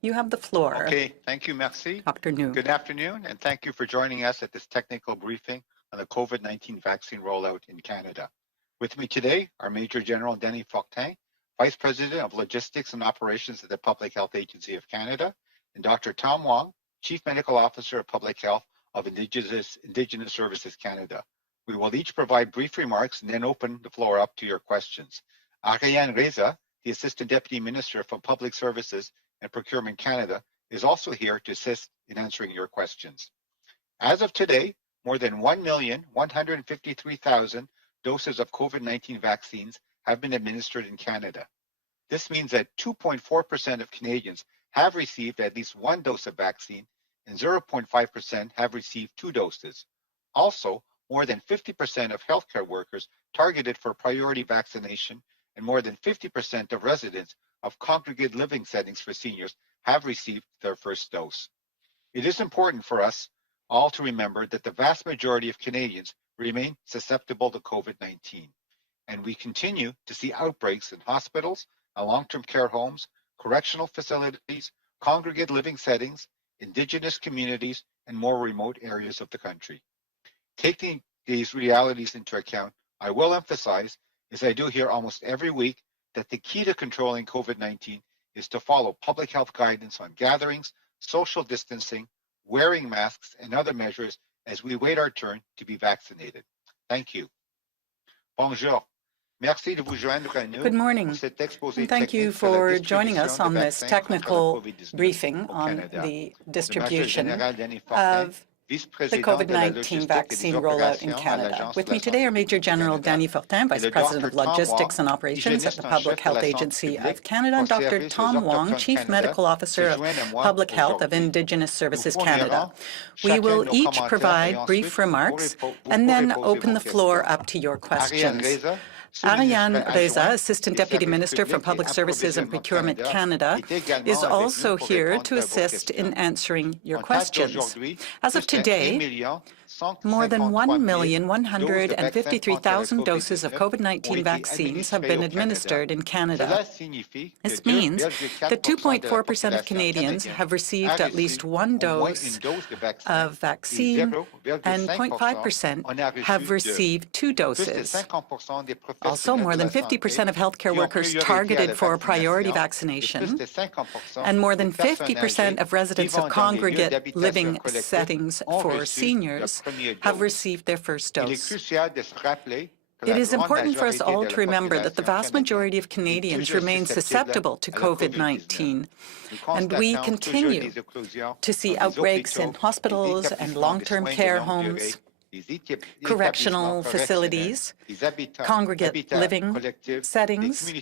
You have the floor. Okay, thank you, merci. Dr. New. Good afternoon, and thank you for joining us at this technical briefing on the COVID-19 vaccine rollout in Canada. With me today are Major General Denis Fortin, Vice President of Logistics and Operations at the Public Health Agency of Canada, and Dr. Tom Wong, Chief Medical Officer of Public Health of Indigenous Services Canada. We will each provide brief remarks and then open the floor up to your questions. Ariane Reza, the Assistant Deputy Minister for Public Services and Procurement Canada, is also here to assist in answering your questions. As of today, more than 1,153,000 doses of COVID-19 vaccines have been administered in Canada. This means that 2.4% of Canadians have received at least one dose of vaccine and 0.5% have received 2 doses. Also, more than 50% of healthcare workers targeted for priority vaccination and more than 50% of residents of congregate living settings for seniors have received their first dose. It is important for us all to remember that the vast majority of Canadians remain susceptible to COVID-19, and we continue to see outbreaks in hospitals and long-term care homes, correctional facilities, congregate living settings, Indigenous communities, and more remote areas of the country. Taking these realities into account, I will emphasize, as I do here almost every week, that the key to controlling COVID-19 is to follow public health guidance on gatherings, social distancing, wearing masks, and other measures as we wait our turn to be vaccinated. Thank you. Bonjour. Merci de vous joindre à nous. Good morning, and thank you for joining us on this technical briefing on the distribution of the COVID-19 vaccine rollout in Canada. With me today are Major General Denis Fortin, Vice President of Logistics and Operations at the Public Health Agency of Canada, and Dr. Tom Wong, Chief Medical Officer of Public Health of Indigenous Services Canada. We will each provide brief remarks and then open the floor up to your questions. Ariane Reza, Assistant Deputy Minister for Public Services and Procurement Canada, is also here to assist in answering your questions. As of today, more than 1,153,000 doses of COVID-19 vaccines have been administered in Canada. This means that 2.4% of Canadians have received at least one dose of vaccine and 0.5% have received 2 doses. Also, more than 50% of healthcare workers targeted for priority vaccination and more than 50% of residents of congregate living settings for seniors have received their first dose. It is important for us all to remember that the vast majority of Canadians remain susceptible to COVID-19, and we continue to see outbreaks in hospitals and long-term care homes, correctional facilities, congregate living settings,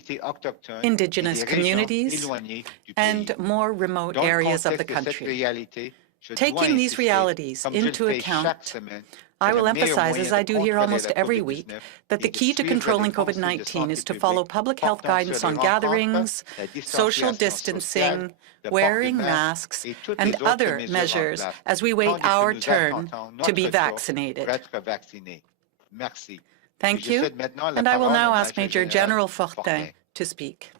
Indigenous communities, and more remote areas of the country. Taking these realities into account, I will emphasize, as I do here almost every week, that the key to controlling COVID-19 is to follow public health guidance on gatherings, social distancing, wearing masks, and other measures as we wait our turn to be vaccinated. Thank you, and I will now ask Major General Fortin to speak.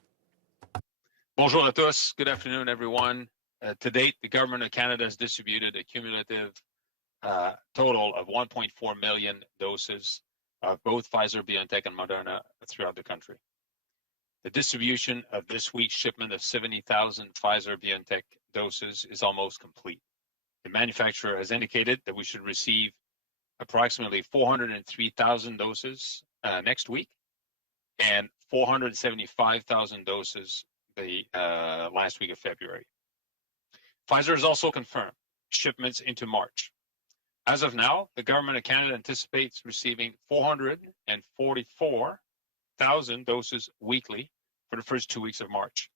Bonjour à tous. Good afternoon, everyone. To date, the Government of Canada has distributed a cumulative total of 1.4 million doses of both Pfizer, BioNTech, and Moderna throughout the country. The distribution of this week's shipment of 70,000 Pfizer-BioNTech doses is almost complete. The manufacturer has indicated that we should receive approximately 403,000 doses next week and 475,000 doses the last week of February. Pfizer has also confirmed shipments into March. As of now, the Government of Canada anticipates receiving 444,000 doses weekly for the first 2 weeks of March.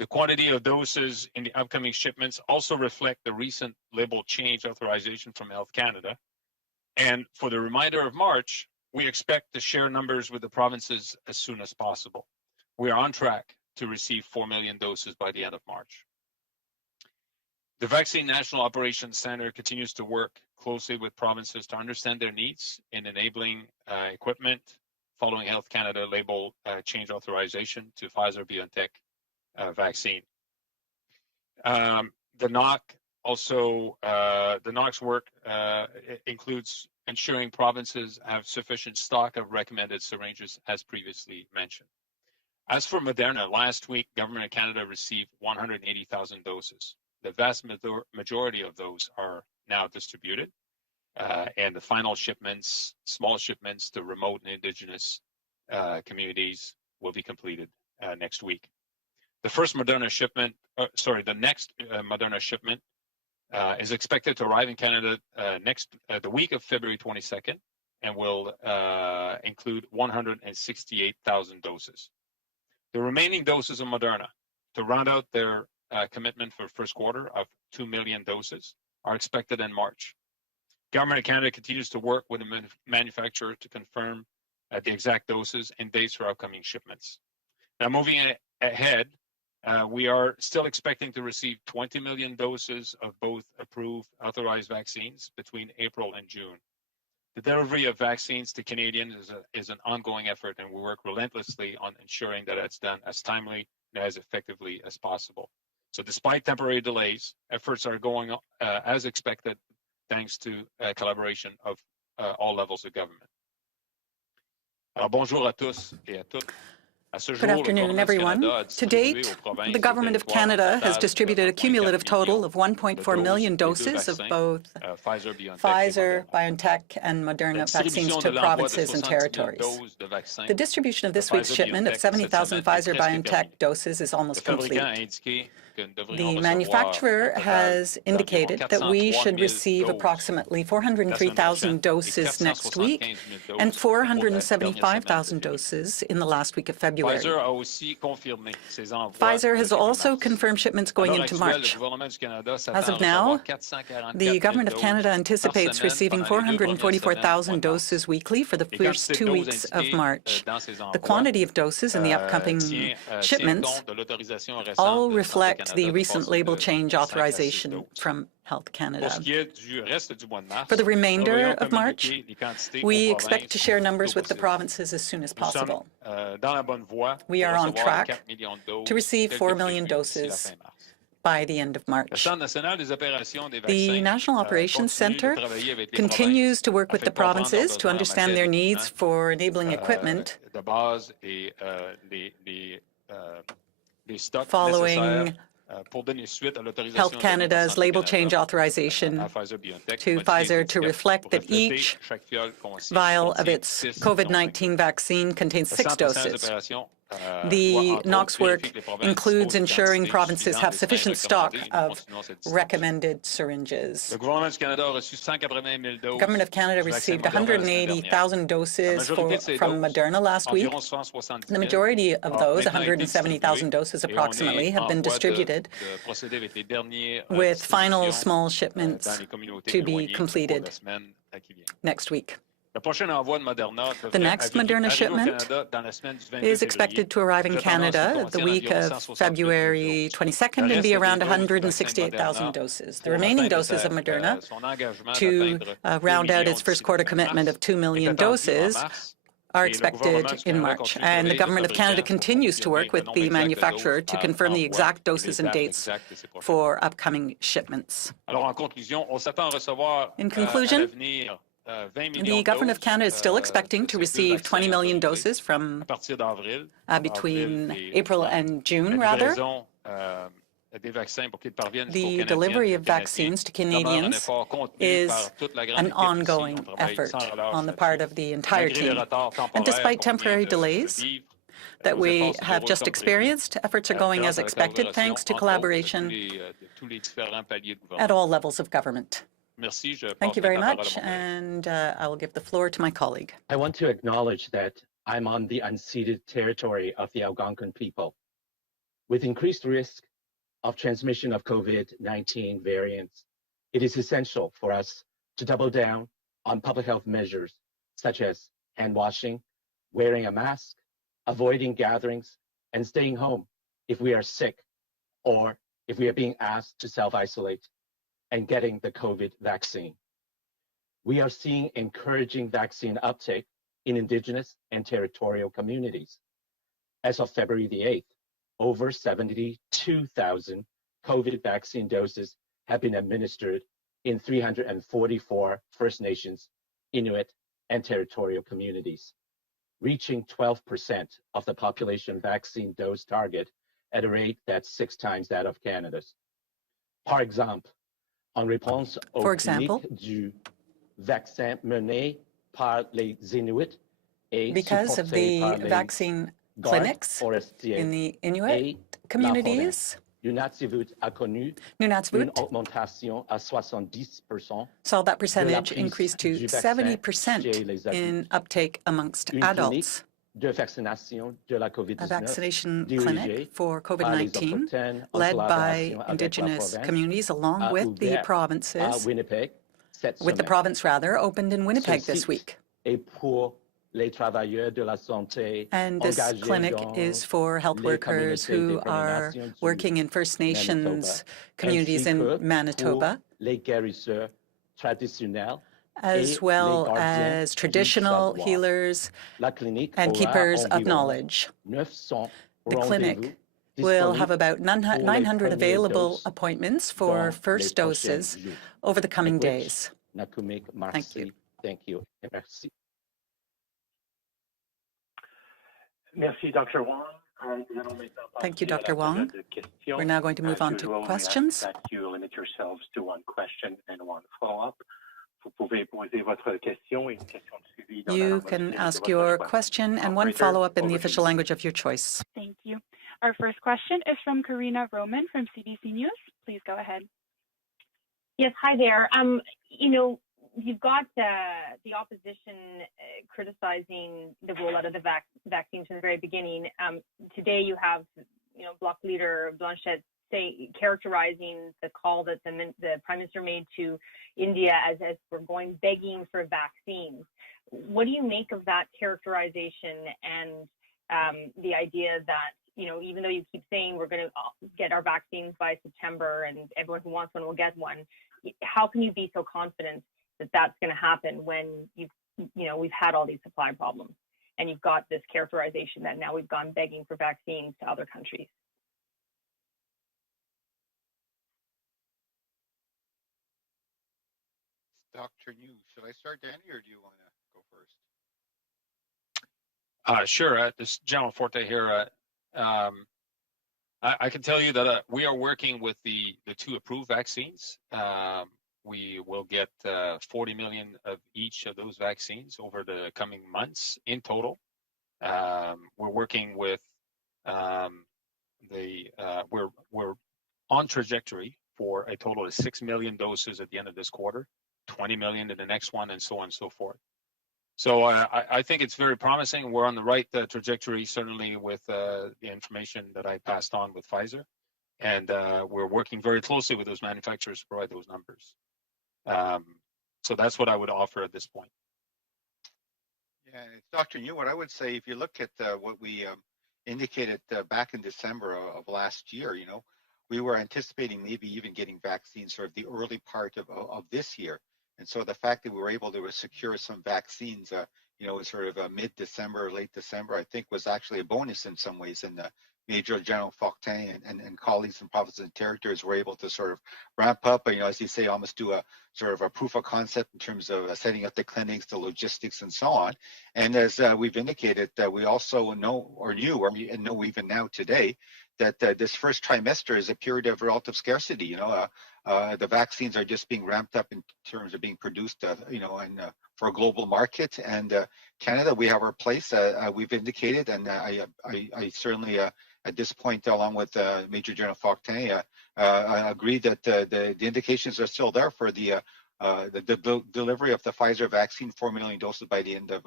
The quantity of doses in the upcoming shipments also reflect the recent label change authorization from Health Canada. And for the remainder of March, we expect to share numbers with the provinces as soon as possible. We are on track to receive 4 million doses by the end of March. The Vaccine National Operations Center continues to work closely with provinces to understand their needs in enabling equipment following Health Canada label change authorization to Pfizer-BioNTech vaccine. The NOC also, the NOC's work includes ensuring provinces have sufficient stock of recommended syringes, as previously mentioned. As for Moderna, last week, Government of Canada received 180,000 doses. The vast majority of those are now distributed, and the final shipments, small shipments to remote and Indigenous communities will be completed next week. The first Moderna shipment, the next Moderna shipment is expected to arrive in Canada the week of February 22nd and will include 168,000 doses. The remaining doses of Moderna, to round out their commitment for first quarter of 2 million doses, are expected in March. Government of Canada continues to work with the manufacturer to confirm the exact doses and dates for upcoming shipments. Now, moving ahead, we are still expecting to receive 20 million doses of both approved authorized vaccines between April and June. The delivery of vaccines to Canadians is an ongoing effort, and we work relentlessly on ensuring that it's done as timely and as effectively as possible. So despite temporary delays, efforts are going as expected, thanks to collaboration of all levels of government. Alors, bonjour à tous et à toutes. Good afternoon, everyone. To date, the Government of Canada has distributed a cumulative total of 1.4 million doses of both Pfizer, BioNTech, and Moderna vaccines to provinces and territories. The distribution of this week's shipment of 70,000 Pfizer-BioNTech doses is almost complete. The manufacturer has indicated that we should receive approximately 403,000 doses next week and 475,000 doses in the last week of February. Pfizer has also confirmed shipments going into March. As of now, the Government of Canada anticipates receiving 444,000 doses weekly for the first 2 weeks of March. The quantity of doses in the upcoming shipments all reflect the recent label change authorization from Health Canada. For the remainder of March, we expect to share numbers with the provinces as soon as possible. We are on track to receive 4 million doses by the end of March. The National Operations Centre continues to work with the provinces to understand their needs for enabling equipment following Health Canada's label change authorization to Pfizer to reflect that each vial of its COVID-19 vaccine contains 6 doses. The NOC's work includes ensuring provinces have sufficient stock of recommended syringes. The Government of Canada received 180,000 doses from Moderna last week. The majority of those, 170,000 doses approximately, have been distributed, with final small shipments to be completed next week. The next Moderna shipment is expected to arrive in Canada the week of February 22nd and be around 168,000 doses. The remaining doses of Moderna, to round out its first quarter commitment of 2 million doses, are expected in March. And the Government of Canada continues to work with the manufacturer to confirm the exact doses and dates for upcoming shipments. In conclusion, the Government of Canada is still expecting to receive 20 million doses from between April and June, rather. The delivery of vaccines to Canadians is an ongoing effort on the part of the entire team. And despite temporary delays that we have just experienced, efforts are going as expected thanks to collaboration at all levels of government. Thank you very much, and I will give the floor to my colleague. I want to acknowledge that I'm on the unceded territory of the Algonquin people. With increased risk of transmission of COVID-19 variants, it is essential for us to double down on public health measures such as hand washing, wearing a mask, avoiding gatherings, and staying home if we are sick or if we are being asked to self-isolate, and getting the COVID vaccine. We are seeing encouraging vaccine uptake in Indigenous and territorial communities. As of February the 8th, over 72,000 COVID vaccine doses have been administered in 344 First Nations, Inuit, and territorial communities, reaching 12% of the population vaccine dose target at a rate that's 6 times that of Canada's. Par exemple, en réponse aux cliniques du vaccin mené par les Inuits et because of the supporté par les vaccine clinics in the Inuit communities, Nunavut a connu une augmentation à 70% saw that percentage increase to 70% in uptake amongst adults. De vaccination de la COVID-19, a vaccination clinic for COVID-19 led by Indigenous communities along with the provinces, with the province rather, opened in Winnipeg this week. And this clinic is for health workers who are working in First Nations communities in Manitoba, as well as traditional healers and keepers of knowledge. The clinic will have about 900 available appointments for first doses over the coming days. Thank you. Thank you. Merci. Merci, Dr. Wong. Thank you, Dr. Wong. We're now going to move on to questions. That you limit yourselves to one question and one follow-up. You can ask your question and one follow-up in the official language of your choice. Thank you. Our first question is from Karina Roman from CBC News. Please go ahead. Yes, hi there. You know, you've got the opposition criticizing the rollout of the vaccine from the very beginning. Today you have, you know, Bloc leader Blanchet characterizing the call that the Prime Minister made to India as we're going begging for vaccines. What do you make of that characterization and the idea that, you know, even though you keep saying we're going to get our vaccines by September and everyone who wants one will get one, how can you be so confident that that's going to happen when we've had all these supply problems and you've got this characterization that now we've gone begging for vaccines to other countries? Dr. New, should I start, Danny, or do you want to go first? Sure. This is General Forte here. I can tell you that we are working with the 2 approved vaccines. We will get 40 million of each of those vaccines over the coming months in total. We're working with we're on trajectory for a total of 6 million doses at the end of this quarter, 20 million in the next one, and so on and so forth. So I think it's very promising. We're on the right trajectory, certainly with the information that I passed on with Pfizer. And we're working very closely with those manufacturers to provide those numbers. So that's what I would offer at this point. Yeah, Dr. New, what I would say, if you look at what we indicated back in December of last year, you know, we were anticipating maybe even getting vaccines sort of the early part of this year. And so the fact that we were able to secure some vaccines, you know, sort of mid-December, late December, I think was actually a bonus in some ways. And Major General Fortin and colleagues from provinces and territories were able to sort of ramp up, you know, as you say, almost do a sort of a proof of concept in terms of setting up the clinics, the logistics, and so on. And as we've indicated, we also know or know even now today that this first trimester is a period of relative scarcity. You know, the vaccines are just being ramped up in terms of being produced, you know, and for a global market. And Canada, we have our place. We've indicated, and I certainly at this point, along with Major General Fortin, I agree that the indications are still there for the delivery of the Pfizer vaccine, 4 million doses by the end of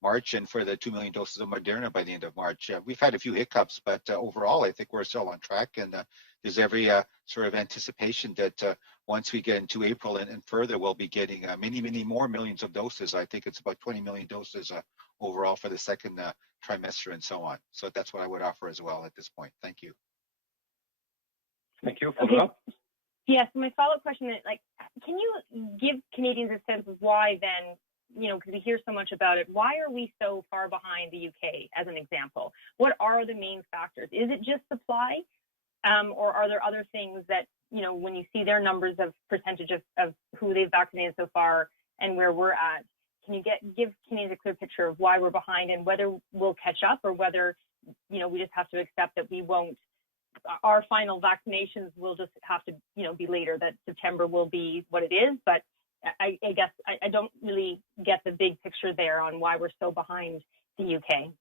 March, and for the 2 million doses of Moderna by the end of March. We've had a few hiccups, but overall, I think we're still on track. And there's every sort of anticipation that once we get into April and further, we'll be getting many more millions of doses. I think it's about 20 million doses overall for the second trimester and so on. So that's what I would offer as well at this point. Thank you. Thank you. Follow-up? Yes, my follow-up question is, like, can you give Canadians a sense of why then, you know, because we hear so much about it, why are we so far behind the UK, as an example? What are the main factors? Is it just supply? or are there other things that, when you see their numbers of percentage of who they've vaccinated so far and where we're at, can you give Canadians a clear picture of why we're behind and whether we'll catch up, or whether, we just have to accept that we won't, our final vaccinations will just have to, be later, that September will be what it is. But I guess I don't really get the big picture there on why we're so behind the UK.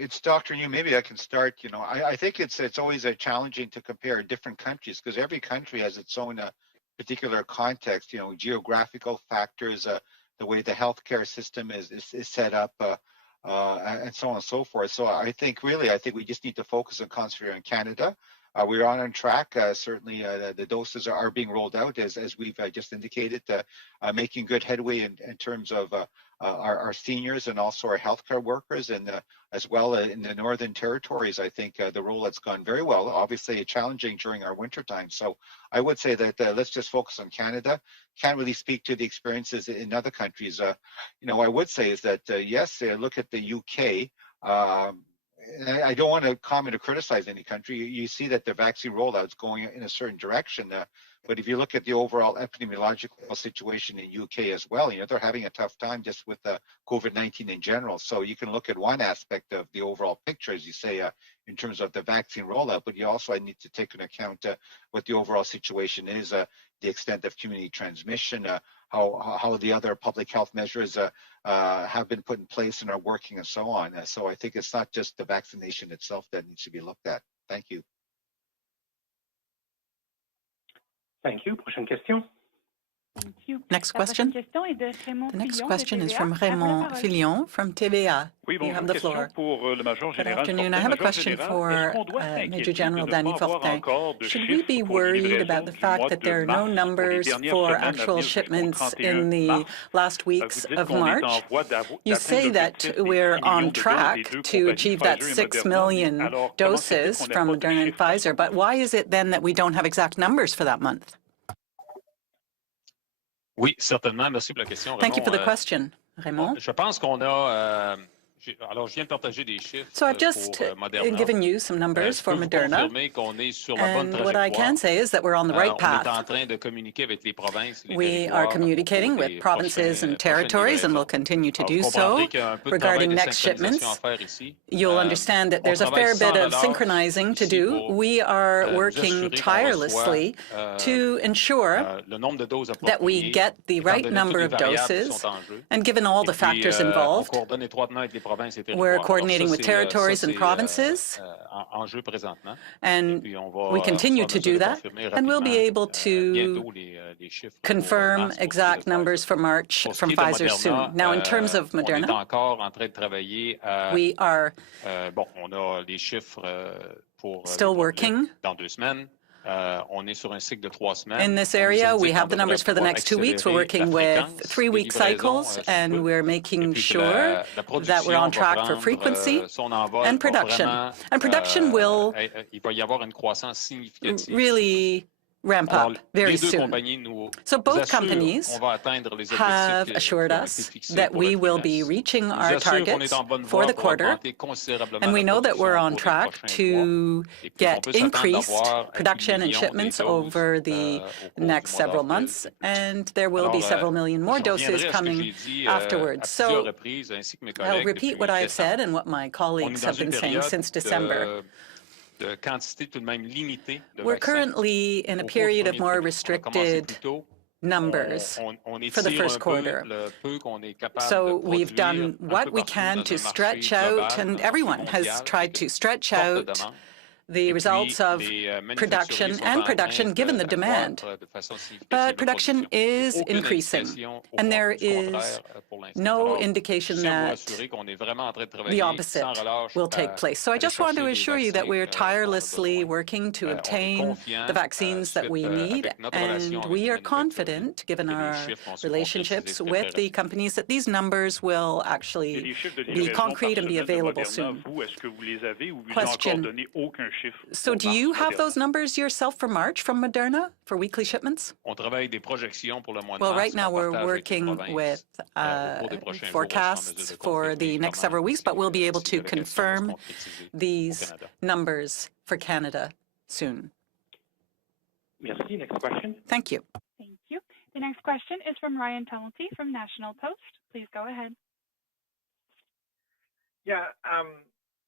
It's Dr. Yu. Maybe I can start. I think it's always challenging to compare different countries, because every country has its own particular context. Geographical factors, the way the healthcare system is set up, and so on and so forth. So I think we just need to focus and concentrate on Canada. We're on track. Certainly, the doses are being rolled out, as we've just indicated, making good headway in terms of our seniors and also our healthcare workers, and as well in the Northern Territories. I think the rollout's gone very well. Obviously, challenging during our winter time. So I would say that let's just focus on Canada. Can't really speak to the experiences in other countries. I would say is that yes, look at the UK. I don't want to comment or criticize any country. You see that the vaccine rollout is going in a certain direction. But if you look at the overall epidemiological situation in UK as well, they're having a tough time just with COVID-19 in general. So you can look at one aspect of the overall picture, as you say, in terms of the vaccine rollout, but you also need to take into account what the overall situation is, the extent of community transmission, how the other public health measures have been put in place and are working, and so on. So I think it's not just the vaccination itself that needs to be looked at. Thank you. Thank you. Prochaine question. Thank you. Next question. The next question is from Raymond Fillon from TVA. You have the floor. Good afternoon. I have a question for Major General Danny Fortin. Should we be worried about the fact that there are no numbers for actual shipments in the last weeks of March? You say that we're on track to achieve that 6 million doses from Moderna and Pfizer, but why is it then that we don't have exact numbers for that month? Oui, certainement. Merci pour la question, Raymond. Thank you for the question, Raymond. Je pense qu'on a Alors, je viens de partager des chiffres So I've just given you some numbers for Moderna, and what I can say is that we're on the right path. We are communicating with provinces and territories, and will continue to do so. Regarding next shipments, you'll understand that there's a fair bit of synchronizing to do. We are working tirelessly to ensure that we get the right number of doses, and given all the factors involved, we're coordinating with territories and provinces, and we continue to do that, and we'll be able to confirm exact numbers for March from Pfizer soon. Now, in terms of Moderna, we are still working. In this area, we have the numbers for the next 2 weeks. We're working with 3-week cycles, and we're making sure that we're on track for frequency and production. And production will really ramp up very soon. So both companies have assured us that we will be reaching our targets for the quarter, and we know that we're on track to get increased production and shipments over the next several months, and there will be several million more doses coming afterwards. So I'll repeat what I've said and what my colleagues have been saying since December. We're currently in a period of more restricted numbers for the first quarter. So we've done what we can to stretch out, and everyone has tried to stretch out the results of production given the demand. But production is increasing, and there is no indication that the opposite will take place. So I just want to assure you that we're tirelessly working to obtain the vaccines that we need, and we are confident, given our relationships with the companies, that these numbers will actually be concrete and be available soon. Question. So do you have those numbers yourself for March from Moderna for weekly shipments? Well, right now we're working with forecasts for the next several weeks, but we'll be able to confirm these numbers for Canada soon. Merci. Next question. Thank you. Thank you. The next question is from Ryan Tumulty from National Post. Please go ahead. Yeah,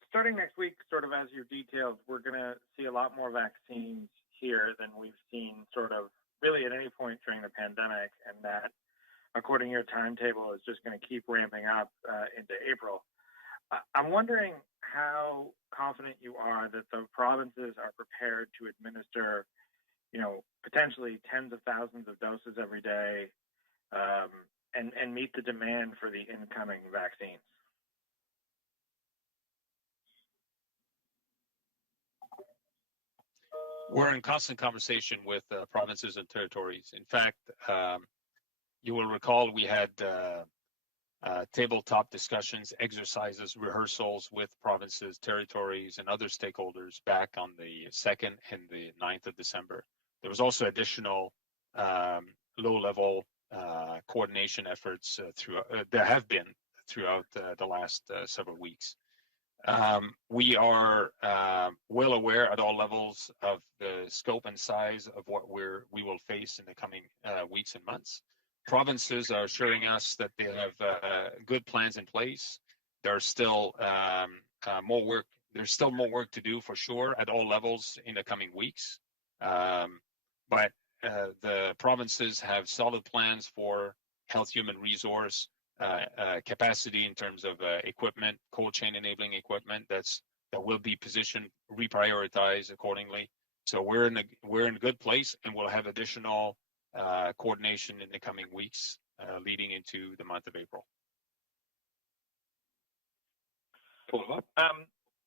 starting next week, sort of as you detailed, we're going to see a lot more vaccines here than we've seen sort of really at any point during the pandemic, and that, according to your timetable, is just going to keep ramping up into April. I'm wondering how confident you are that the provinces are prepared to administer, potentially tens of thousands of doses every day, and meet the demand for the incoming vaccines. We're in constant conversation with provinces and territories. In fact, you will recall we had tabletop discussions, exercises, rehearsals with provinces, territories, and other stakeholders back on the 2nd and the 9th of December. There was also additional low-level coordination efforts there have been throughout the last several weeks. We are well aware at all levels of the scope and size of what we will face in the coming weeks and months. Provinces are assuring us that they have good plans in place. There's still more work. There's still more work to do for sure at all levels in the coming weeks. But the provinces have solid plans for health human resource capacity in terms of equipment, cold chain enabling equipment that will be positioned, reprioritized accordingly. So we're in a good place, and we'll have additional coordination in the coming weeks leading into the month of April.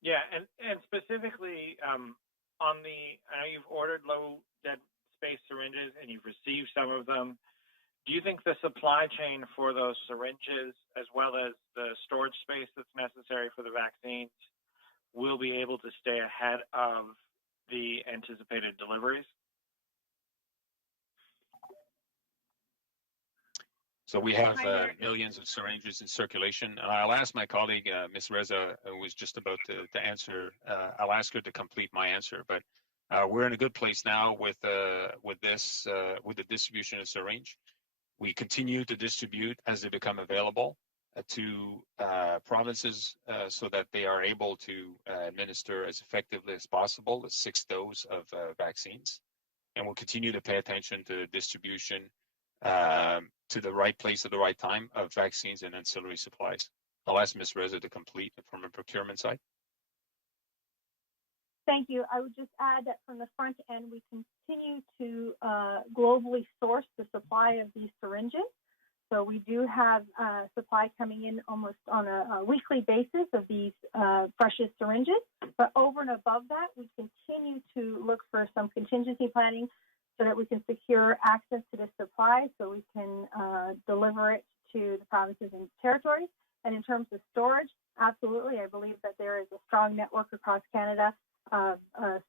Yeah, and specifically on I know you've ordered low dead space syringes and you've received some of them. Do you think the supply chain for those syringes, as well as the storage space that's necessary for the vaccines, will be able to stay ahead of the anticipated deliveries? So we have millions of syringes in circulation. I'll ask my colleague, Ms. Reza, who was just about to answer. I'll ask her to complete my answer. But we're in a good place now with the distribution of syringe. We continue to distribute as they become available to provinces so that they are able to administer as effectively as possible the 6th dose of vaccines. And we'll continue to pay attention to distribution to the right place at the right time of vaccines and ancillary supplies. I'll ask Ms. Reza to complete from a procurement side. Thank you. I would just add that from the front end, we continue to globally source the supply of these syringes. So we do have supply coming in almost on a weekly basis of these precious syringes. But over and above that, we continue to look for some contingency planning so that we can secure access to this supply so we can deliver it to the provinces and territories. And in terms of storage, absolutely, I believe that there is a strong network across Canada of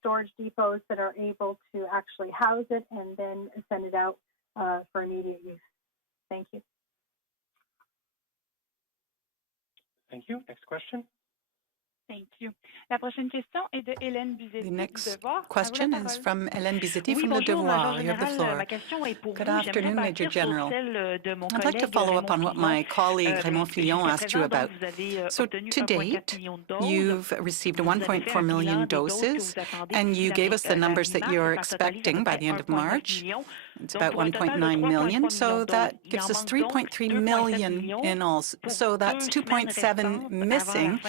storage depots that are able to actually house it and then send it out for immediate use. Thank you. Thank you. Next question. Thank you. La prochaine question est de Hélène Bizetti. The next question is from Hélène Bizetti from Le Devoir. You have the floor. Good afternoon, Major General. I'd like to follow up on what my colleague Raymond Fillon asked you about. So to date, you've received 1.4 million doses, and you gave us the numbers that you're expecting by the end of March. It's about 1.9 million, so that gives us 3.3 million in all. So that's 2.7 missing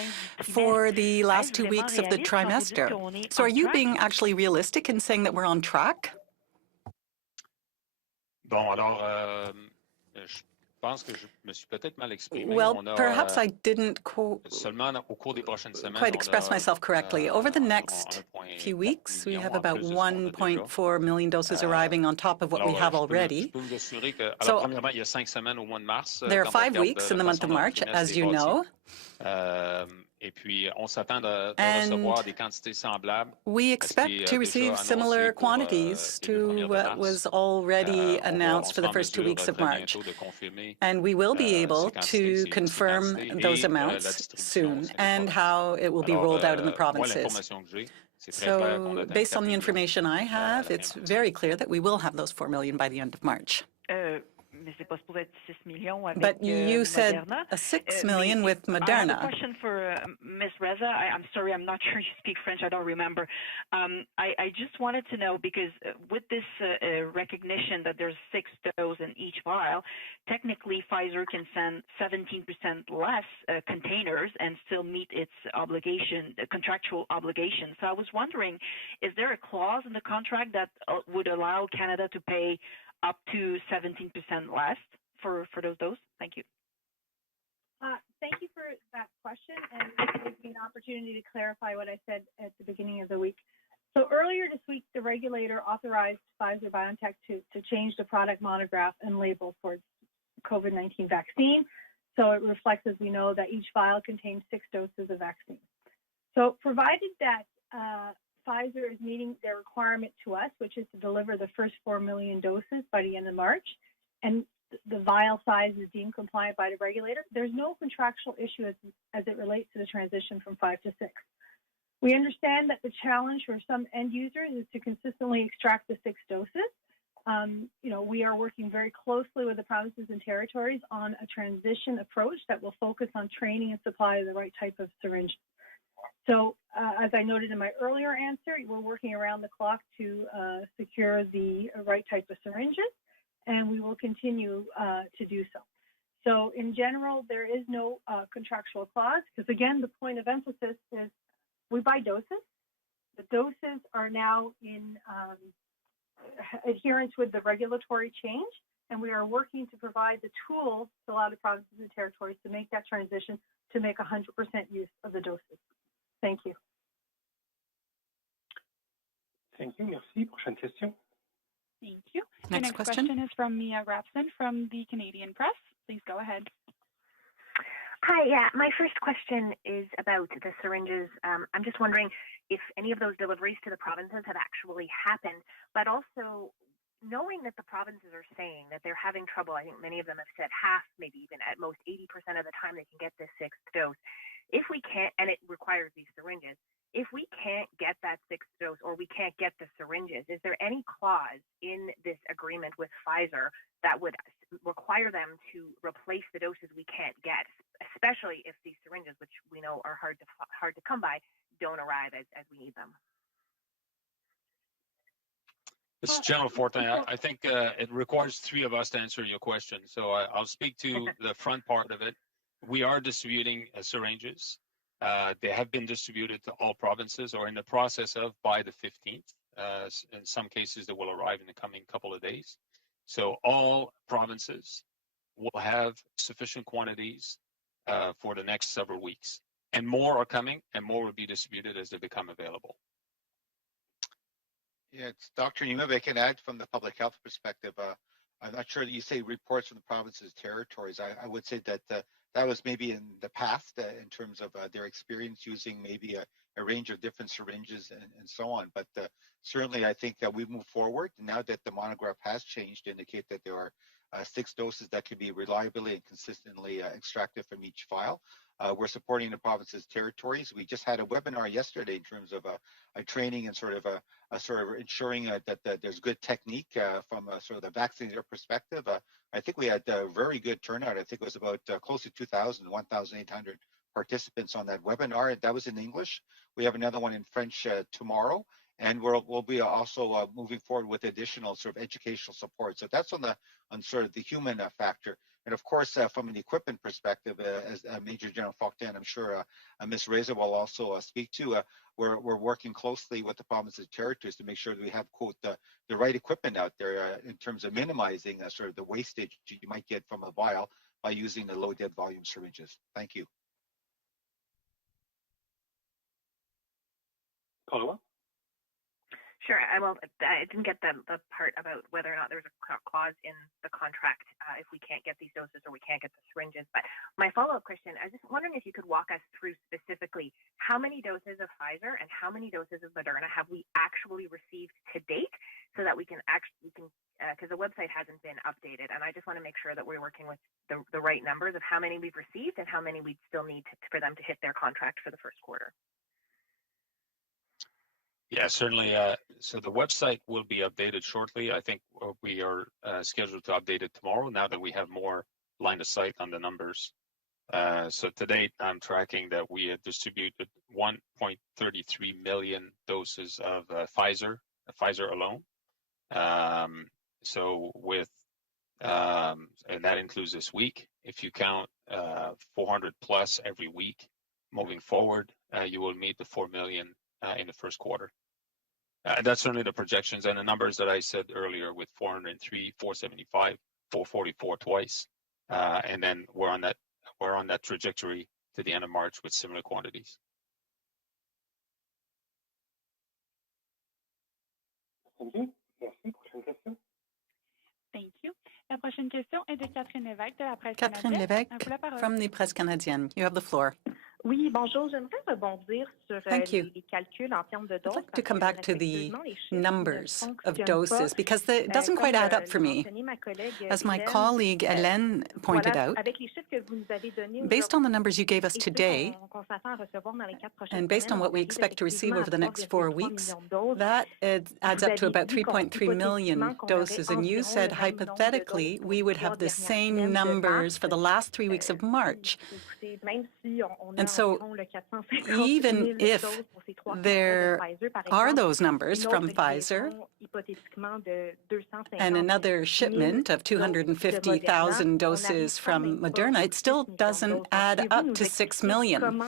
for the last 2 weeks of the trimester. So are you being actually realistic in saying that we're on track? Bon, alors, je pense que je me suis peut-être mal exprimé. Well, perhaps I didn't quite express myself correctly. Over the next few weeks, we have about 1.4 million doses arriving on top of what we have already. So there are 5 weeks in the month of March, as you know. Et puis, on s'attend de And recevoir des quantités semblables. we expect to receive similar quantities to what was already announced for the first 2 weeks of March. And we will be able to confirm those amounts soon and how it will be rolled out in the provinces. So based on the information I have, it's very clear that we will have those 4 million by the end of March. But you said a 6 million with Moderna. I have a question for Ms. Reza. I'm sorry, I'm not sure you speak French. I don't remember. I just wanted to know, because with this recognition that there's 6 doses in each vial, technically Pfizer can send 17% less containers and still meet its obligation, contractual obligation. So I was wondering, is there a clause in the contract that would allow Canada to pay up to 17% less for those doses? Thank you. Thank you for that question, and it gives me an opportunity to clarify what I said at the beginning of the week. So earlier this week, the regulator authorized Pfizer-BioNTech to change the product monograph and label for its COVID-19 vaccine. So it reflects, as we know, that each vial contains 6 doses of vaccine. So provided that Pfizer is meeting their requirement to us, which is to deliver the first 4 million doses by the end of March, and the vial size is deemed compliant by the regulator, there's no contractual issue as it relates to the transition from 5 to 6. We understand that the challenge for some end users is to consistently extract the 6 doses. We are working very closely with the provinces and territories on a transition approach that will focus on training and supply of the right type of syringe. So, as I noted in my earlier answer, we're working around the clock to secure the right type of syringes, and we will continue to do so. So, in general, there is no contractual clause, because again, the point of emphasis is we buy doses. The doses are now in adherence with the regulatory change, and we are working to provide the tools to allow the provinces and territories to make that transition to make 100% use of the doses. Thank you. Thank you. Merci. Prochaine question. Thank you. Next the next question is from Mia Rapson from the Canadian Press. Please go ahead. Hi, yeah. My first question is about the syringes. I'm just wondering if any of those deliveries to the provinces have actually happened, but also knowing that the provinces are saying that they're having trouble. I think many of them have said half, maybe even at most 80% of the time they can get this 6th dose. If we can't, and it requires these syringes, if we can't get that 6th dose or we can't get the syringes, is there any clause in this agreement with Pfizer that would require them to replace the doses we can't get, especially if these syringes, which we know are hard to come by, don't arrive as we need them? This is General Fortin. I think it requires 3 of us to answer your question. So I'll speak to the front part of it. We are distributing syringes. They have been distributed to all provinces or in the process of by the 15th. In some cases, they will arrive in the coming couple of days. So all provinces will have sufficient quantities for the next several weeks. And more are coming, and more will be distributed as they become available. Yeah, it's Dr. Nima. I can add from the public health perspective. I'm not sure that you say reports from the provinces, territories. I would say that that was maybe in the past in terms of their experience using maybe a range of different syringes and so on. But certainly I think that we move forward now that the monograph has changed to indicate that there are 6 doses that can be reliably and consistently extracted from each vial. We're supporting the provinces, territories. We just had a webinar yesterday in terms of a training and sort of ensuring that there's good technique from sort of the vaccinator perspective. I think we had a very good turnout. I think it was about close to 2,000, 1,800 participants on that webinar. That was in English. We have another one in French tomorrow. And we'll be also moving forward with additional sort of educational support. So that's on sort of the human factor. And of course, from an equipment perspective, as Major General Fortin, I'm sure Ms. Reza will also speak to, we're working closely with the provinces and territories to make sure that we have, quote, the right equipment out there in terms of minimizing sort of the wastage you might get from a vial by using the low dead volume syringes. Thank you. Paula? Sure. I didn't get the part about whether or not there's a clause in the contract if we can't get these doses or we can't get the syringes. But my follow-up question, I was just wondering if you could walk us through specifically how many doses of Pfizer and how many doses of Moderna have we actually received to date, so that we can because the website hasn't been updated, and I just want to make sure that we're working with the right numbers of how many we've received and how many we still need for them to hit their contract for the first quarter. Yeah, certainly. So the website will be updated shortly. I think we are scheduled to update it tomorrow now that we have more line of sight on the numbers. So to date, I'm tracking that we have distributed 1.33 million doses of Pfizer alone. So with, and that includes this week. If you count 400 plus every week moving forward, you will meet the 4 million in the first quarter. That's certainly the projections and the numbers that I said earlier with 403, 475, 444 twice. And then we're on that trajectory to the end of March with similar quantities. Thank you. La prochaine question est de Catherine Lévesque de la Presse Catherine canadienne. Lévesque from the Presse canadienne. You have the floor. Oui, bonjour. J'aimerais rebondir sur les calculs en termes de doses. I'd like to come back to the numbers of doses because it doesn't quite add up for me. As my colleague Hélène pointed out, based on the numbers you gave us today, and based on what we expect to receive over the next 4 weeks, that adds up to about 3.3 million doses. And you said hypothetically we would have the same numbers for the last 3 weeks of March. And so even if there are those numbers from Pfizer and another shipment of 250,000 doses from Moderna, it still doesn't add up to 6 million.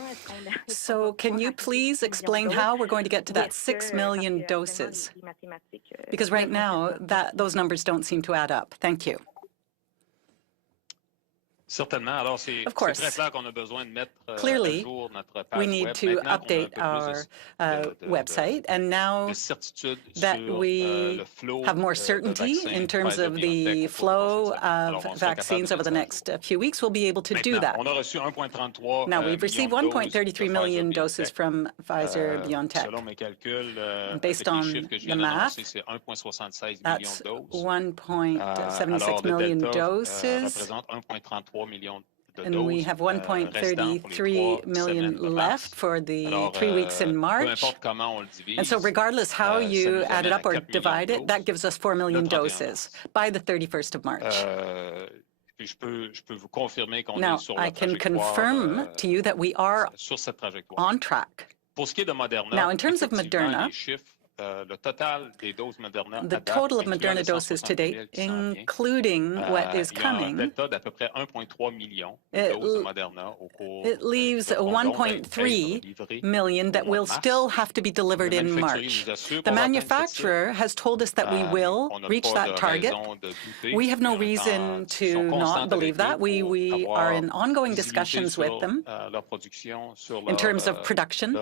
So can you please explain how we're going to get to that 6 million doses? Because right now, those numbers don't seem to add up. Thank you. Of course, clearly, we need to update our website, and now that we have more certainty in terms of the flow of vaccines over the next few weeks, we'll be able to do that. Now, we've received 1.33 million doses from Pfizer-BioNTech. Based on the math, that's 1.76 million doses. And we have 1.33 million left for the 3 weeks in March. And so regardless how you add it up or divide it, that gives us 4 million doses by the 31st of March. Now, I can confirm to you that we are on track. Now, in terms of Moderna, the total of Moderna doses to date, including what is coming, it leaves 1.3 million that will still have to be delivered in March. The manufacturer has told us that we will reach that target. We have no reason to not believe that. We are in ongoing discussions with them in terms of production,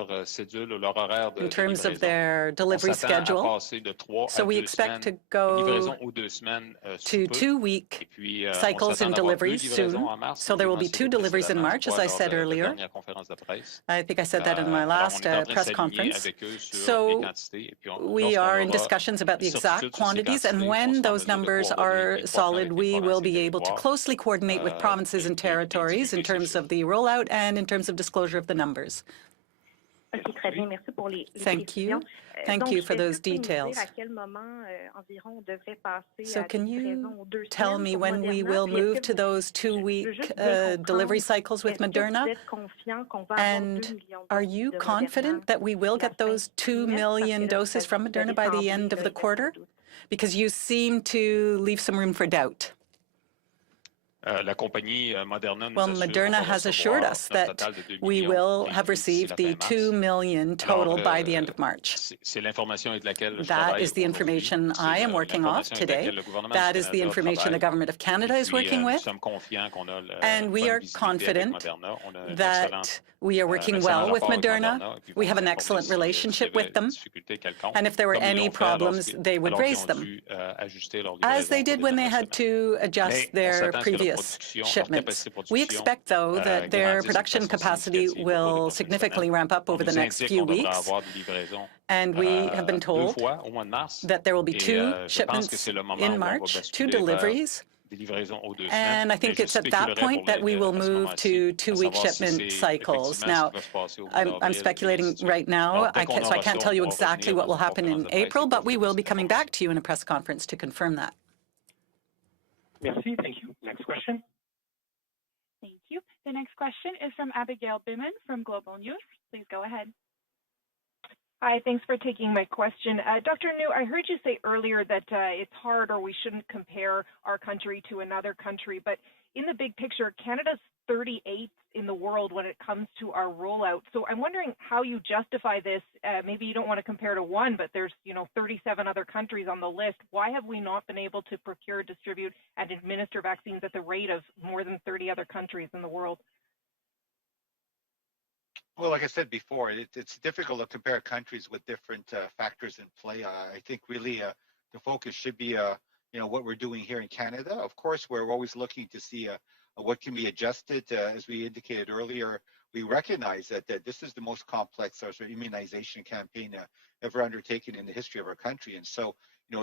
in terms of their delivery schedule. So we expect to go to 2-week cycles in deliveries soon. So there will be 2 deliveries in March, as I said earlier. I think I said that in my last press conference. So we are in discussions about the exact quantities, and when those numbers are solid, we will be able to closely coordinate with provinces and territories in terms of the rollout and in terms of disclosure of the numbers. Thank you. Thank you for those details. So can you tell me when we will move to those 2-week delivery cycles with Moderna? And are you confident that we will get those 2 million doses from Moderna by the end of the quarter? Because you seem to leave some room for doubt. Well, Moderna has assured us that we will have received the 2 million total by the end of March. That is the information I am working off today. That is the information the Government of Canada is working with. And we are confident that we are working well with Moderna. We have an excellent relationship with them. And if there were any problems, they would raise them, as they did when they had to adjust their previous shipments. We expect, though, that their production capacity will significantly ramp up over the next few weeks. And we have been told that there will be 2 shipments in March, 2 deliveries. And I think it's at that point that we will move to 2-week shipment cycles. Now, I'm speculating right now, so I can't tell you exactly what will happen in April, but we will be coming back to you in a press conference to confirm that. Merci. Thank you. Next question. Thank you. The next question is from Abigail Biman from Global News. Please go ahead. Hi, thanks for taking my question. Dr. New, I heard you say earlier that it's hard or we shouldn't compare our country to another country, but in the big picture, Canada's 38th in the world when it comes to our rollout. So I'm wondering how you justify this. Maybe you don't want to compare to one, but there's 37 other countries on the list. Why have we not been able to procure, distribute, and administer vaccines at the rate of more than 30 other countries in the world? Well, like I said before, it's difficult to compare countries with different factors in play. I think really the focus should be, what we're doing here in Canada. Of course, we're always looking to see what can be adjusted. As we indicated earlier, we recognize that this is the most complex immunization campaign ever undertaken in the history of our country. And so,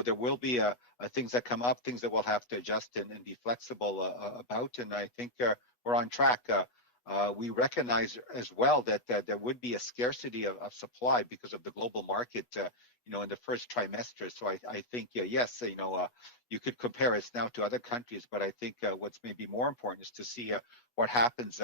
there will be things that come up, things that we'll have to adjust and be flexible about. And I think we're on track. We recognize as well that there would be a scarcity of supply because of the global market, in the first trimester. So I think, yes, you could compare us now to other countries, but I think what's maybe more important is to see what happens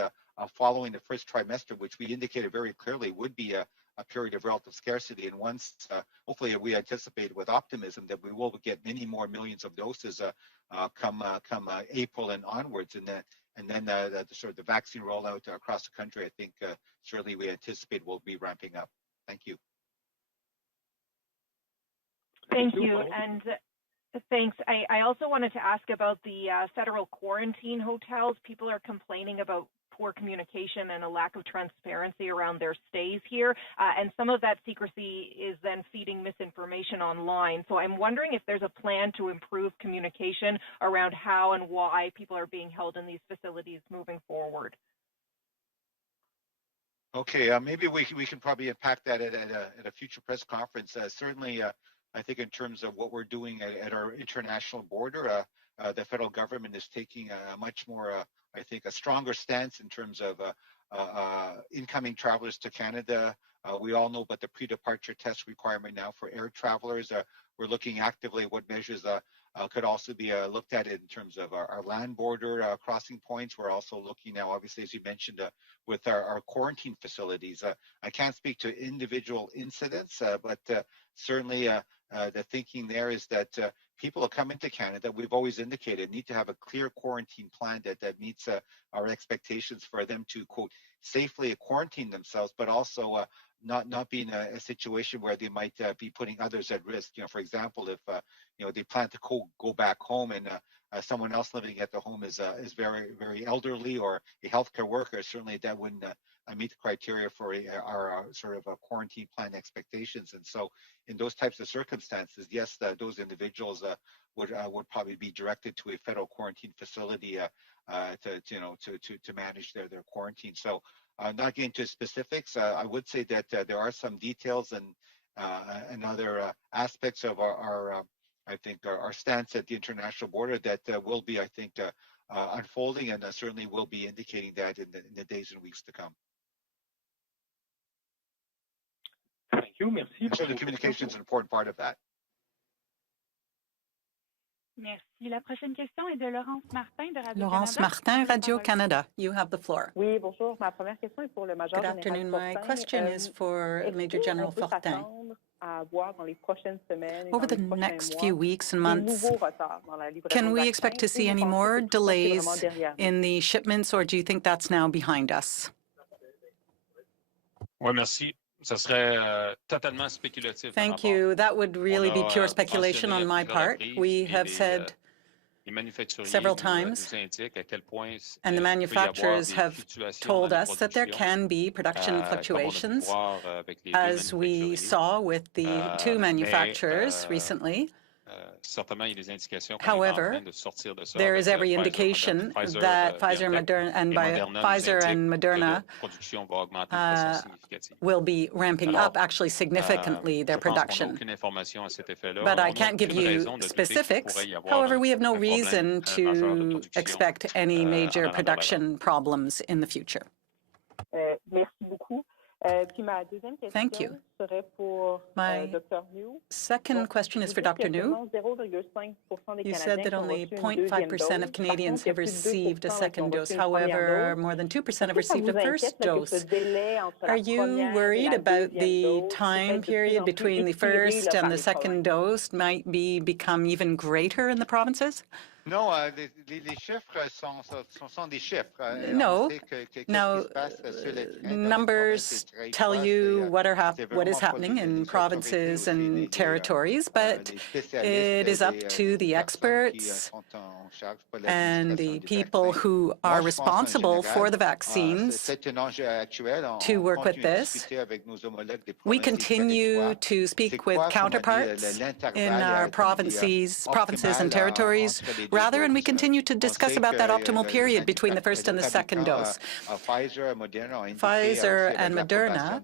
following the first trimester, which we indicated very clearly would be a period of relative scarcity. And once, hopefully, we anticipate with optimism that we will get many more millions of doses come April and onwards, and then the sort of the vaccine rollout across the country, I think certainly we anticipate will be ramping up. Thank you. Thank you. And thanks. I also wanted to ask about the federal quarantine hotels. People are complaining about poor communication and a lack of transparency around their stays here. And some of that secrecy is then feeding misinformation online. So I'm wondering if there's a plan to improve communication around how and why people are being held in these facilities moving forward. Okay, maybe we can probably unpack that at a future press conference. Certainly, I think in terms of what we're doing at our international border, the federal government is taking a much more, I think, a stronger stance in terms of incoming travelers to Canada. We all know about the pre-departure test requirement now for air travelers. We're looking actively at what measures could also be looked at in terms of our land border crossing points. We're also looking now, obviously, as you mentioned, with our quarantine facilities. I can't speak to individual incidents, but certainly the thinking there is that people who come into Canada, we've always indicated, need to have a clear quarantine plan that meets our expectations for them to, quote, safely quarantine themselves, but also not be in a situation where they might be putting others at risk. For example, if they plan to go back home and someone else living at the home is very, very elderly or a healthcare worker, certainly that wouldn't meet the criteria for our sort of quarantine plan expectations. And so, in those types of circumstances, yes, those individuals would probably be directed to a federal quarantine facility to manage their quarantine. So, not getting into specifics, I would say that there are some details and other aspects of our I think our stance at the international border that will be, I think, unfolding, and certainly will be indicating that in the days and weeks to come. Thank you. Merci. So the communication is an important part of that. Merci. La prochaine question est de Laurence Martin de Radio-Canada. Laurence Martin, Radio-Canada. You have the floor. Oui, bonjour. Ma première question est pour le Major Good afternoon. My question is for Major General Fortin. over the next few weeks and months, can we expect to see any more delays in the shipments, or do you think that's now behind us? Oui, merci. Ça serait totalement spéculatif. Thank you. That would really be pure speculation on my part. We have said several times, and the manufacturers have told us that there can be production fluctuations, as we saw with the two manufacturers recently. However, there is every indication that Pfizer and Moderna will be ramping up actually significantly their production. But I can't give you specifics. However, we have no reason to expect any major production problems in the future. Thank you. My second question is for Dr. New. You said that only 0.5% of Canadians have received a second dose. However, more than 2% have received a first dose. Are you worried about the time period between the first and the second dose might become even greater in the provinces? No, les chiffres sont des chiffres. No. Now, numbers tell you what is happening in provinces and territories, but it is up to the experts and the people who are responsible for the vaccines to work with this. We continue to speak with counterparts in our provinces and territories, and we continue to discuss about that optimal period between the first and the second dose. Pfizer and Moderna,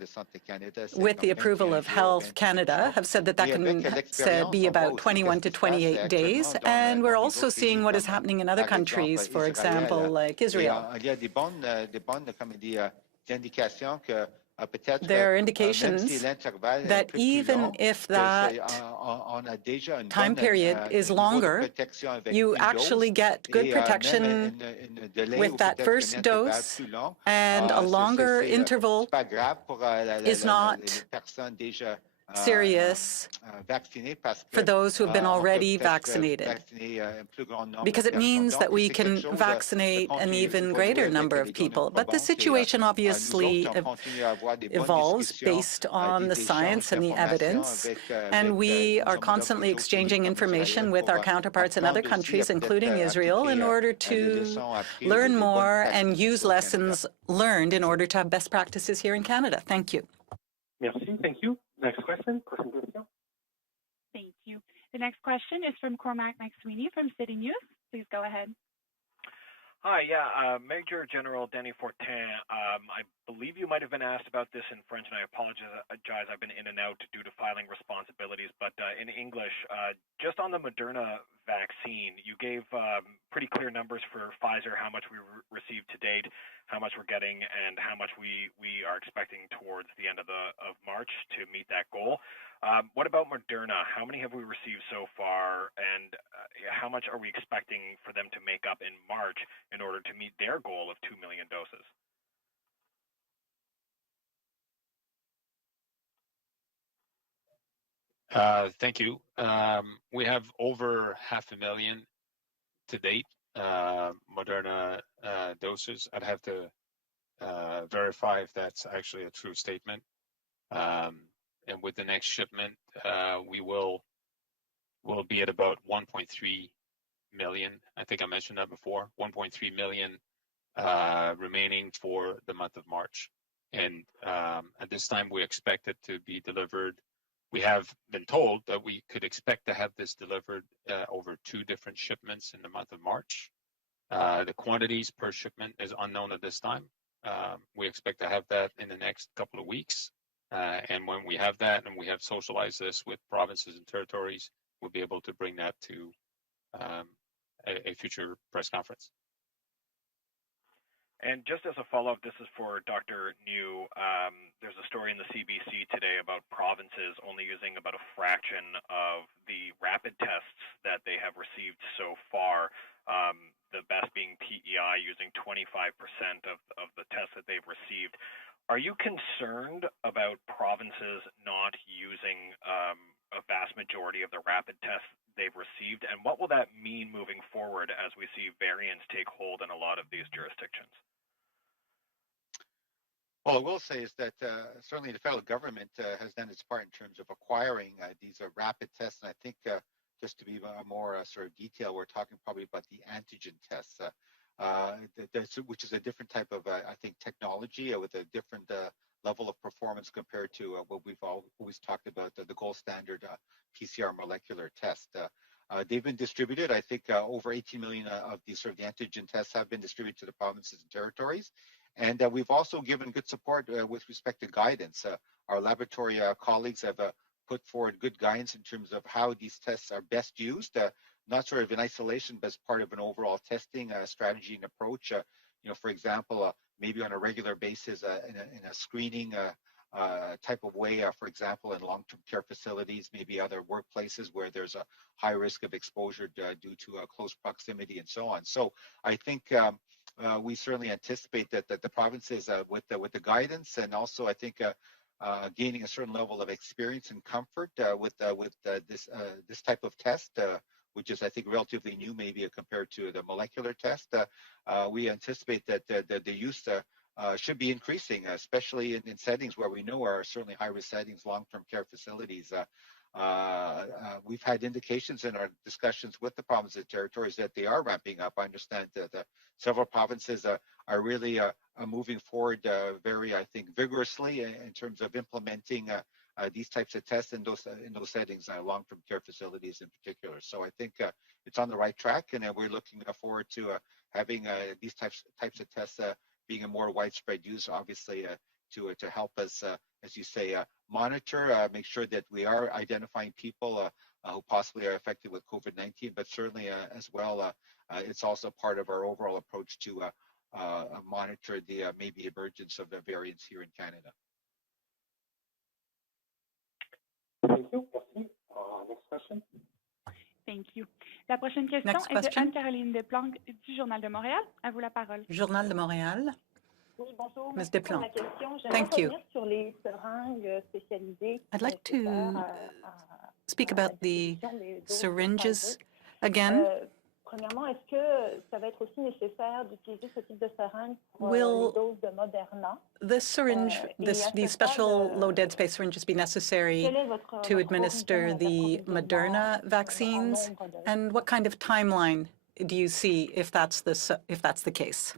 with the approval of Health Canada, have said that can be about 21 to 28 days, and we're also seeing what is happening in other countries, for example, like Israel. There are indications that even if that time period is longer, you actually get good protection with that first dose, and a longer interval is not serious for those who have been already vaccinated, because it means that we can vaccinate an even greater number of people. But the situation obviously evolves based on the science and the evidence, and we are constantly exchanging information with our counterparts in other countries, including Israel, in order to learn more and use lessons learned in order to have best practices here in Canada. Thank you. Merci. Thank you. Next question. Thank you. The next question is from Cormac McSweeney from City News. Please go ahead. Hi, Major General Danny Fortin. I believe you might have been asked about this in French, and I apologize. I've been in and out due to filing responsibilities. But in English, just on the Moderna vaccine, you gave pretty clear numbers for Pfizer, how much we received to date, how much we're getting, and how much we are expecting towards the end of March to meet that goal. What about Moderna? How many have we received so far, and how much are we expecting for them to make up in March in order to meet their goal of 2 million doses? Thank you. We have over 500,000 to date, Moderna doses. I'd have to verify if that's actually a true statement. And with the next shipment, we will be at about 1.3 million. I think I mentioned that before. 1.3 million remaining for the month of March. And at this time, we expect it to be delivered. We have been told that we could expect to have this delivered over 2 different shipments in the month of March. The quantities per shipment is unknown at this time. We expect to have that in the next couple of weeks. And when we have that and we have socialized this with provinces and territories, we'll be able to bring that to a future press conference. And just as a follow-up, this is for Dr. New. There's a story in the CBC today about provinces only using about a fraction of the rapid tests that they have received so far. The best being PEI using 25% of the tests that they've received. Are you concerned about provinces not using a vast majority of the rapid tests they've received? And what will that mean moving forward as we see variants take hold in a lot of these jurisdictions? Well, I will say is that certainly the federal government has done its part in terms of acquiring these rapid tests. And I think just to be more sort of detailed, we're talking probably about the antigen tests, which is a different type of, I think, technology with a different level of performance compared to what we've always talked about, the gold standard PCR molecular test. They've been distributed. I think over 18 million of these sort of the antigen tests have been distributed to the provinces and territories. And we've also given good support with respect to guidance. Our laboratory colleagues have put forward good guidance in terms of how these tests are best used, not sort of in isolation, but as part of an overall testing strategy and approach. For example, maybe on a regular basis in a screening type of way, for example, in long-term care facilities, maybe other workplaces where there's a high risk of exposure due to close proximity and so on. So I think we certainly anticipate that the provinces, with the guidance, and also I think gaining a certain level of experience and comfort with this type of test, which is I think relatively new, maybe compared to the molecular test. We anticipate that the use should be increasing, especially in settings where we know are certainly high-risk settings, long-term care facilities. We've had indications in our discussions with the provinces and territories that they are ramping up. I understand that several provinces are really moving forward very, I think, vigorously in terms of implementing these types of tests in those settings, long-term care facilities in particular. So I think it's on the right track, and we're looking forward to having these types of tests being a more widespread use, obviously, to help us, as you say, monitor, make sure that we are identifying people who possibly are affected with COVID-19, but certainly as well, it's also part of our overall approach to monitor the maybe emergence of the variants here in Canada. Thank you. Next question. Thank you. La prochaine question Next est de question. Anne-Caroline Desplanques du Journal de Montréal. À vous la parole. Journal de Montréal. Oui, bonjour. Ms. Merci pour Desplanques. la question. Thank J'aimerais you. revenir sur les seringues spécialisées I'd like to speak à la about the distribution des doses de syringes Pfizer. again. Premièrement, est-ce que ça va être aussi nécessaire d'utiliser ce type de seringue pour Will les doses de Moderna? the syringe, these special low dead space syringes be necessary Quel est votre to administer the Moderna vaccines? And what kind of timeline do you see if that's the case?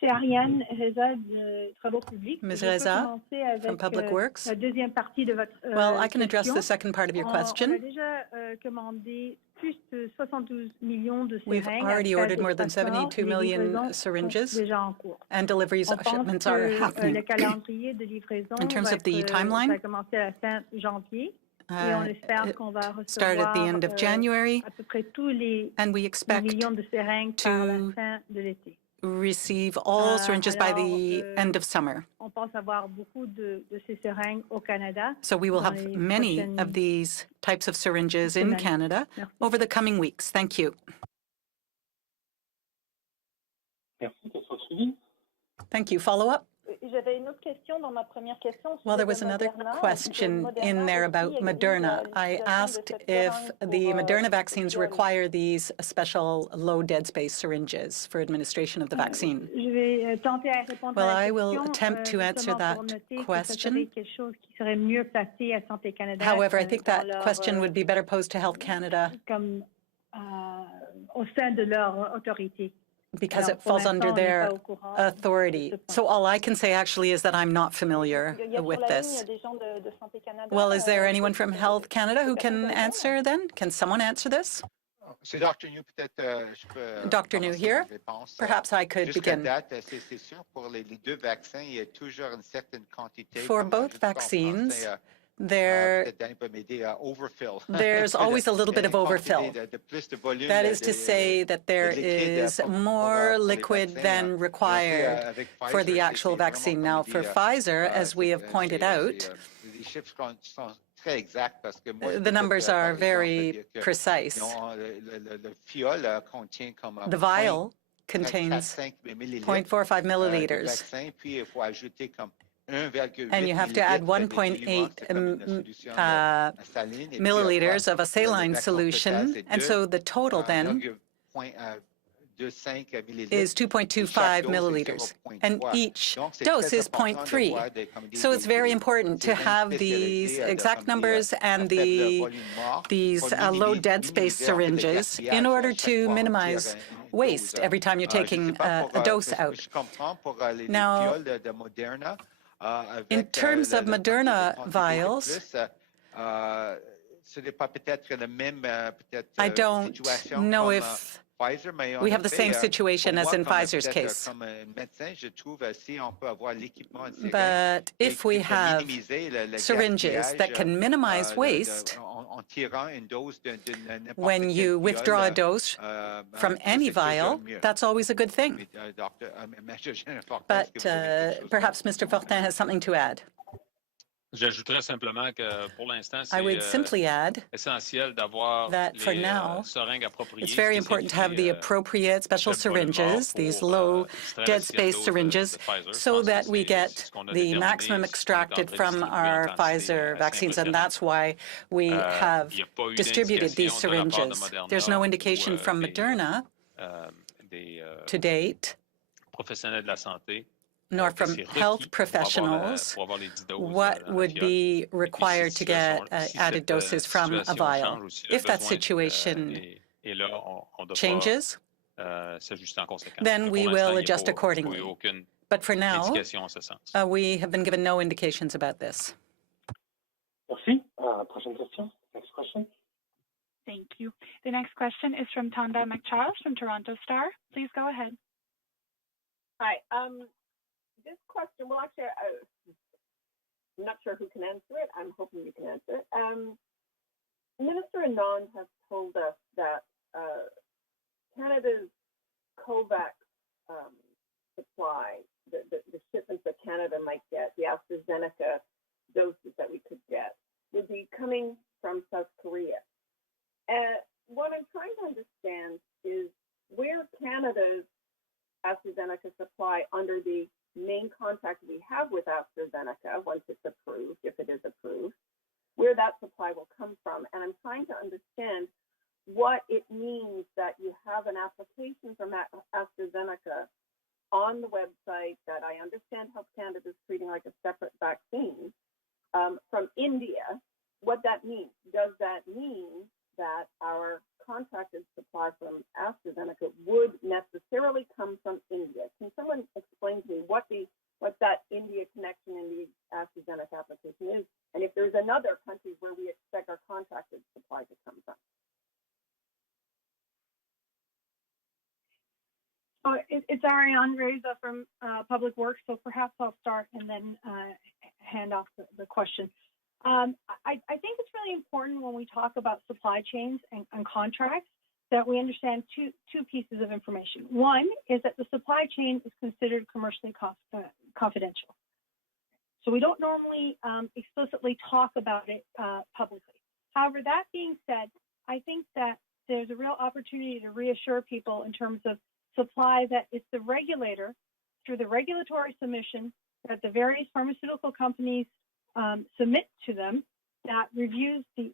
C'est Ariane Reza de Travaux publics. Ms. Je peux Reza commencer avec from Public Works. la deuxième partie de votre Well, I can address question. the second part of your On a question. déjà commandé plus de 72 millions de We've seringues. already avec ordered more than passeport. 72 Les million livraisons syringes, sont déjà en cours. and deliveries On pense shipments que are happening. le calendrier de livraison In terms va of the être, timeline, ça va commencer à la fin janvier. Et on espère qu'on va start at the end of January, à peu près tous les and we expect millions de seringues par la fin de l'été. receive all syringes by the end of summer. On pense avoir beaucoup de ces seringues au Canada. So we will dans have les many prochaines of these types of syringes in semaines. Canada Merci. over the coming weeks. Thank you. Merci. Question suivie. Thank you. Follow up? J'avais une autre question dans ma première question. Well, there was another question in there about Moderna. I asked if the Moderna vaccines require these special low dead space syringes for administration of the vaccine. Je vais tenter à répondre Well, à la I will question, attempt to answer justement pour that noter que ce question. serait quelque chose qui serait mieux placé à Santé Canada. However, I think dans that leur, question would be better posed to Health Canada comme au sein de leur autorité. because Alors, it pour falls under l'instant, on n'est their pas au courant authority. de ce point. So all I can say actually is that I'm not familiar Il y a with sur la this. ligne des gens de Santé Canada. Well, is there anyone from Health Canada who can answer then? Can someone answer this? C'est Dr. New, peut-être je peux Dr. New here. Perhaps I could Jusqu'à begin. date, c'est sûr, pour les deux vaccins, il y a toujours une certaine quantité. For comme both je dis en vaccines, français, there's peut-être peut m'aider, overfill. always a little bit of Une overfill. quantité de plus de volume That is de- to say that there liquide is pour more les liquid vaccins. than Et required avec for the Pfizer, actual c'est vraiment, vaccine. comme Now, il for dit, Pfizer, as we have pointed out, les chiffres sont très exacts parce que moi, je the peux numbers peut-être, are par exemple, very dire que precise. le fiole contient comme The vial contains 0.45 milliliters. And you have to add 1.8 milliliters of a saline solution. And so the total then is 2.25 milliliters, and each dose is 0.3. So it's very important to have these exact numbers and these low dead space syringes in order to minimize waste every time you're taking a dose out. Now, in terms of Moderna vials, I don't know if we have the same situation as in Pfizer's case. But if we have syringes that can minimize waste, when you withdraw a dose from any vial, that's always a good thing. But perhaps Mr. Fortin has something to add. J'ajouterais simplement que pour l'instant, I would simply add essentiel d'avoir that for now, seringues appropriées. it's very important to have the appropriate special syringes, these low dead space syringes, so that we get the maximum extracted from our Pfizer vaccines. And that's why we have distributed these syringes. There's no indication from Moderna to date, nor from health professionals, what would be required to get added doses from a vial. If that situation changes, then we will adjust accordingly. But for now, we have been given no indications about this. Merci. Prochaine question. Next question. Thank you. The next question is from Tonda McCharles from Toronto Star. Please go ahead. Hi. This question, well, actually, I'm not sure who can answer it. I'm hoping you can answer it. Minister Anand has told us that Canada's COVAX supply, the shipments that Canada might get, the AstraZeneca doses that we could get, would be coming from South Korea. What I'm trying to understand is where Canada's AstraZeneca supply under the main contract we have with AstraZeneca, once it's approved, if it is approved, where that supply will come from. And I'm trying to understand what it means that you have an application from AstraZeneca on the website that I understand Health Canada is treating like a separate vaccine from India. What that means? Does that mean that our contracted supply from AstraZeneca would necessarily come from India? Can someone explain to me what that India connection in the AstraZeneca application is, and if there's another country where we expect our contracted supply to come from? It's Ariane Reza from Public Works, so perhaps I'll start and then hand off the question. I think it's really important when we talk about supply chains and contracts that we understand two pieces of information. One is that the supply chain is considered commercially confidential. So we don't normally explicitly talk about it publicly. However, that being said, I think that there's a real opportunity to reassure people in terms of supply that it's the regulator, through the regulatory submission that the various pharmaceutical companies submit to them, that reviews the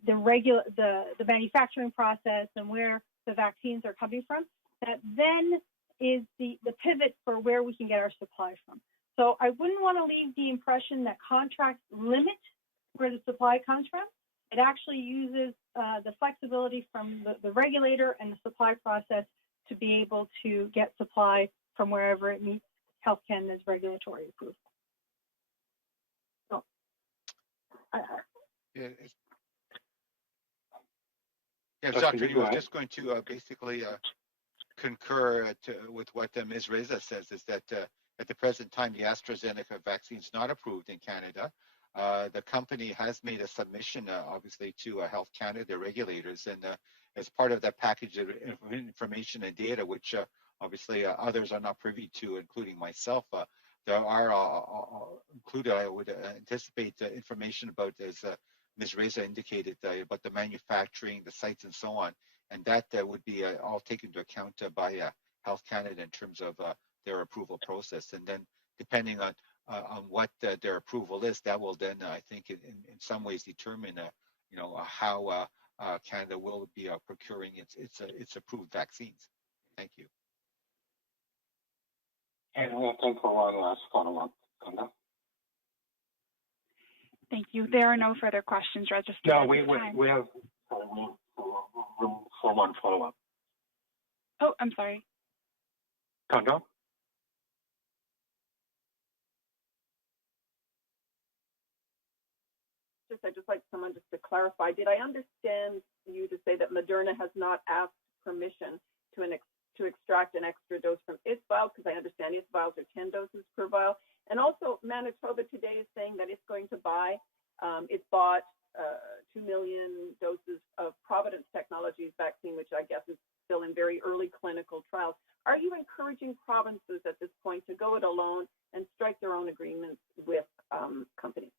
manufacturing process and where the vaccines are coming from, that then is the pivot for where we can get our supply from. So I wouldn't want to leave the impression that contracts limit where the supply comes from. It actually uses the flexibility from the regulator and the supply process to be able to get supply from wherever it meets Health Canada's regulatory approval. So, Dr. Yu, I'm just going to basically concur with what Ms. Reza says, is that at the present time, the AstraZeneca vaccine is not approved in Canada. The company has made a submission, obviously, to Health Canada regulators, and as part of that package of information and data, which obviously others are not privy to, including myself, there are included, I would anticipate, information about, as Ms. Reza indicated, about the manufacturing, the sites, and so on, and that would be all taken into account by Health Canada in terms of their approval process. And then depending on what their approval is, that will then, I think, in some ways determine, how Canada will be procuring its approved vaccines. Thank you. And we have time for one last follow-up. Thank you. There are no further questions registered. No, we have room for one follow-up. Oh, I'm sorry. Tondo? I'd just like someone just to clarify. Did I understand you to say that Moderna has not asked permission to extract an extra dose from its vial? Because I understand its vials are 10 doses per vial. And also, Manitoba today is saying that it's going to buy, it bought 2 million doses of Providence Technologies vaccine, which I guess is still in very early clinical trials. Are you encouraging provinces at this point to go it alone and strike their own agreements with companies?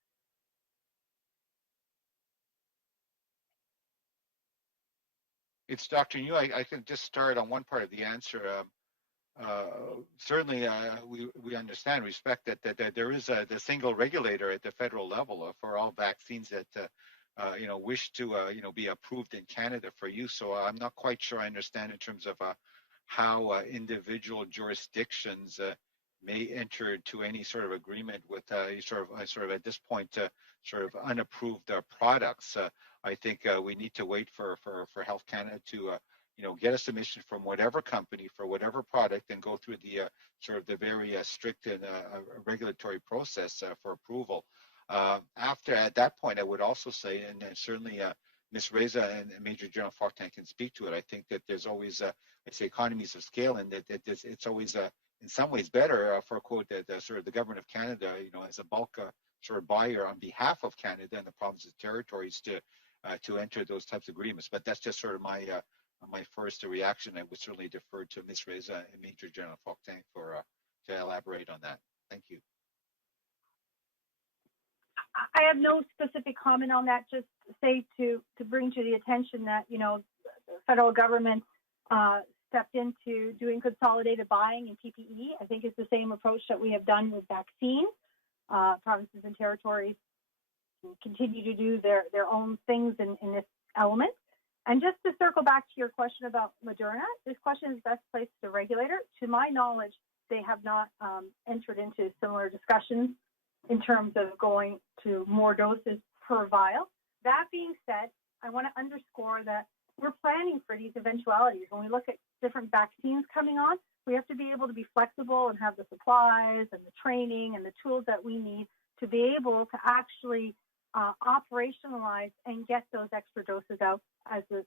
It's Dr. New. I can just start on one part of the answer. Certainly, we understand, respect that there is the single regulator at the federal level for all vaccines that wish to be approved in Canada for use. So I'm not quite sure I understand in terms of how individual jurisdictions may enter to any sort of agreement with sort of at this point sort of unapproved products. I think we need to wait for Health Canada to get a submission from whatever company for whatever product and go through the sort of the very strict and regulatory process for approval. At that point, I would also say, and certainly Ms. Reza and Major General Fortin can speak to it. I think that there's always, I'd say, economies of scale, and that it's always in some ways better for quote the sort of the government of Canada, as a bulk sort of buyer on behalf of Canada and the provinces and territories to enter those types of agreements. But that's just sort of my first reaction. I would certainly defer to Ms. Reza and Major General Fortin to elaborate on that. Thank you. I have no specific comment on that. Just say to bring to the attention that the federal government stepped into doing consolidated buying in PPE. I think it's the same approach that we have done with vaccines. Provinces and territories continue to do their own things in this element. And just to circle back to your question about Moderna, this question is best placed to the regulator. To my knowledge, they have not entered into similar discussions in terms of going to more doses per vial. That being said, I want to underscore that we're planning for these eventualities. When we look at different vaccines coming on, we have to be able to be flexible and have the supplies and the training and the tools that we need to be able to actually operationalize and get those extra doses out as the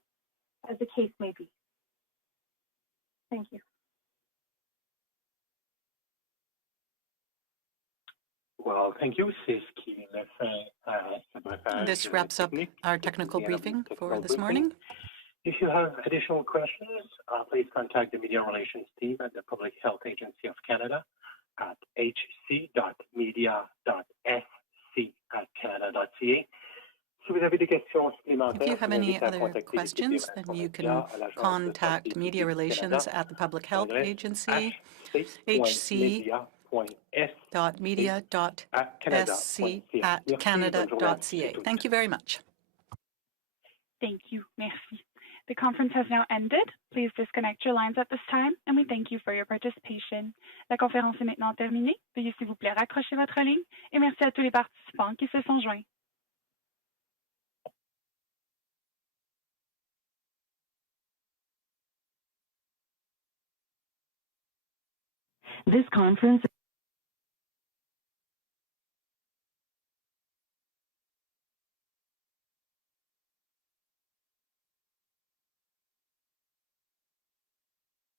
case may be. Thank you. Well, thank you. This wraps up our technical briefing for this morning. If you have additional questions, please contact the Media Relations team at the Public Health Agency of Canada at hc.media.sc@canada.ca. If you have any other questions, then you can contact Media Relations at the Public Health Agency, hc.media.sc@canada.ca. Thank you very much. Thank you. Merci. The conference has now ended. Please disconnect your lines at this time, and we thank you for your participation. La conférence est maintenant terminée. Veuillez s'il vous plaît raccrocher votre ligne, et merci à tous les participants qui se sont joints. This conference